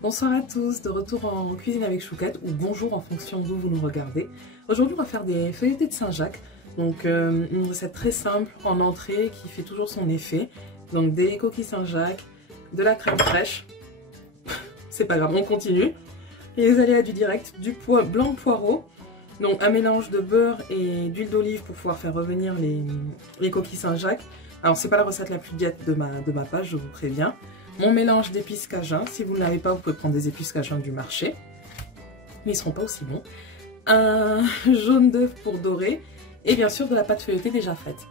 Bonsoir à tous, de retour en cuisine avec Chouquette, ou bonjour en fonction d'où vous nous regardez. Aujourd'hui on va faire des feuilletés de Saint-Jacques, donc une recette très simple en entrée qui fait toujours son effet. Donc des coquilles Saint-Jacques, de la crème fraîche, c'est pas grave, on continue. Et les aléas du direct, du blanc de poireau, donc un mélange de beurre et d'huile d'olive pour pouvoir faire revenir les coquilles Saint-Jacques. Alors c'est pas la recette la plus diète de ma page, je vous préviens. Mon mélange d'épices cajun, si vous ne l'avez pas, vous pouvez prendre des épices cajun du marché, mais ils ne seront pas aussi bons. Un jaune d'œuf pour dorer, et bien sûr de la pâte feuilletée déjà faite.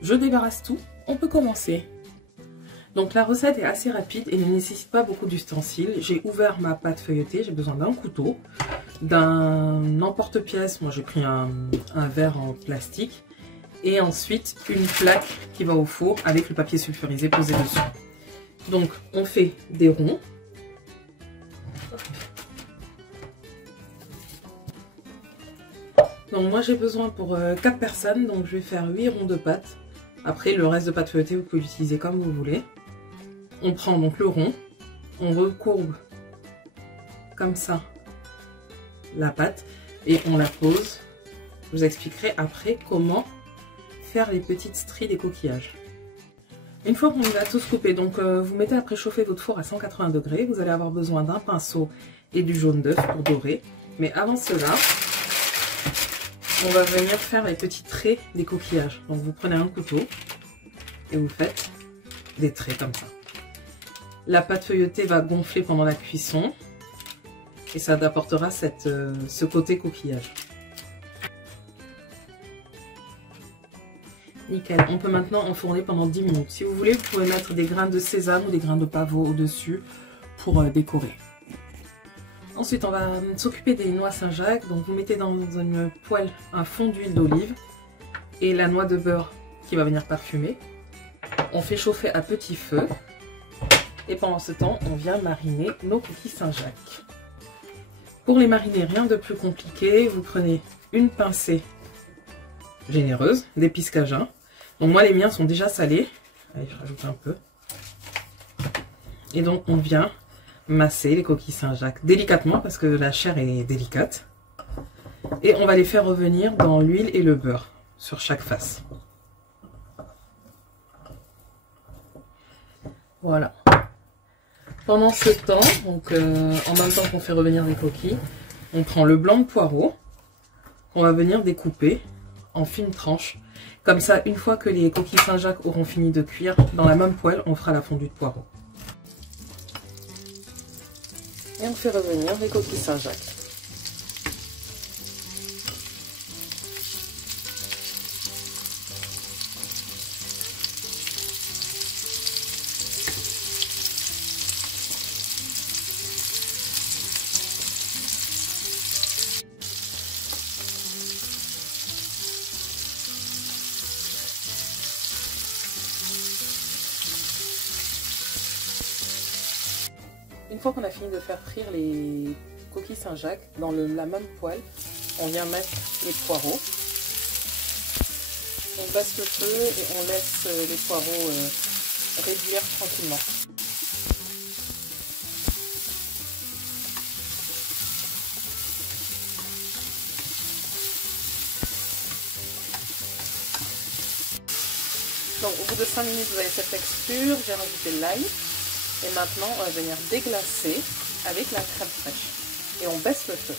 Je débarrasse tout, on peut commencer. Donc la recette est assez rapide et ne nécessite pas beaucoup d'ustensiles. J'ai ouvert ma pâte feuilletée, j'ai besoin d'un couteau, d'un emporte-pièce, moi j'ai pris un verre en plastique, et ensuite une plaque qui va au four avec le papier sulfurisé posé dessus. Donc on fait des ronds. Donc moi j'ai besoin pour 4 personnes, donc je vais faire 8 ronds de pâte. Après le reste de pâte feuilletée vous pouvez l'utiliser comme vous voulez. On prend donc le rond, on recourbe comme ça la pâte et on la pose. Je vous expliquerai après comment faire les petites stries des coquillages. Une fois qu'on a tous coupé, donc vous mettez à préchauffer votre four à 180 degrés. Vous allez avoir besoin d'un pinceau et du jaune d'œuf pour dorer. Mais avant cela, on va venir faire les petits traits des coquillages. Donc vous prenez un couteau et vous faites des traits comme ça. La pâte feuilletée va gonfler pendant la cuisson et ça apportera ce côté coquillage. Nickel, on peut maintenant enfourner pendant 10 minutes. Si vous voulez, vous pouvez mettre des grains de sésame ou des grains de pavot au-dessus pour décorer. Ensuite, on va s'occuper des noix Saint-Jacques. Donc, vous mettez dans une poêle un fond d'huile d'olive et la noix de beurre qui va venir parfumer. On fait chauffer à petit feu et pendant ce temps, on vient mariner nos coquilles Saint-Jacques. Pour les mariner, rien de plus compliqué. Vous prenez une pincée généreuse d'épices cajun. Donc moi les miens sont déjà salés. Allez, je rajoute un peu. Et donc on vient masser les coquilles Saint-Jacques délicatement parce que la chair est délicate. Et on va les faire revenir dans l'huile et le beurre sur chaque face. Voilà. Pendant ce temps, donc en même temps qu'on fait revenir les coquilles, on prend le blanc de poireau qu'on va venir découper en fines tranches. Comme ça, une fois que les coquilles Saint-Jacques auront fini de cuire, dans la même poêle, on fera la fondue de poireau. Et on fait revenir les coquilles Saint-Jacques. Une fois qu'on a fini de faire frire les coquilles Saint-Jacques, dans la même poêle, on vient mettre les poireaux. On baisse le feu et on laisse les poireaux réduire tranquillement. Donc au bout de 5 minutes, vous avez cette texture, j'ai rajouté l'ail. Et maintenant, on va venir déglacer avec la crème fraîche. Et on baisse le feu.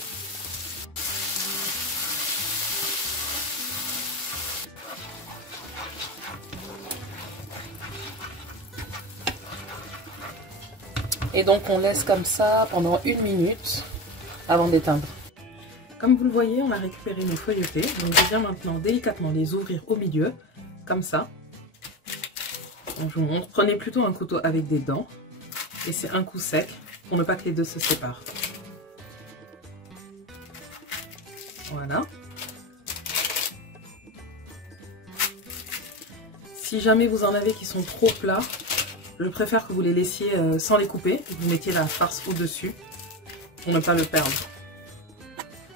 Et donc, on laisse comme ça pendant 1 minute avant d'éteindre. Comme vous le voyez, on a récupéré nos feuilletés. Donc, je viens maintenant délicatement les ouvrir au milieu, comme ça. Donc, je vous montre. Prenez plutôt un couteau avec des dents. Et c'est un coup sec pour ne pas que les deux se séparent. Voilà. Si jamais vous en avez qui sont trop plats, je préfère que vous les laissiez sans les couper. Vous mettiez la farce au-dessus pour ne pas le perdre.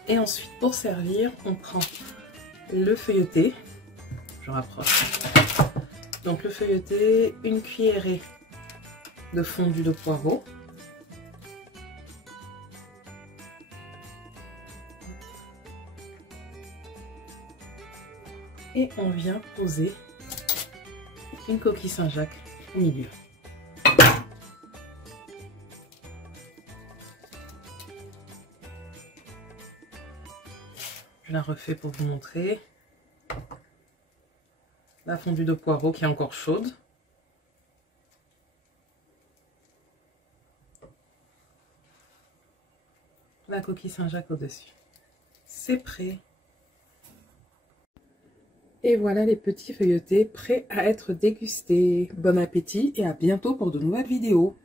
Et ensuite, pour servir, on prend le feuilleté. Je rapproche. Donc le feuilleté, une cuillerée de fondu de poireau. Et on vient poser une coquille Saint-Jacques au milieu. Je la refais pour vous montrer. La fondue de poireaux qui est encore chaude. La coquille Saint-Jacques au-dessus. C'est prêt. Et voilà les petits feuilletés prêts à être dégustés. Bon appétit et à bientôt pour de nouvelles vidéos.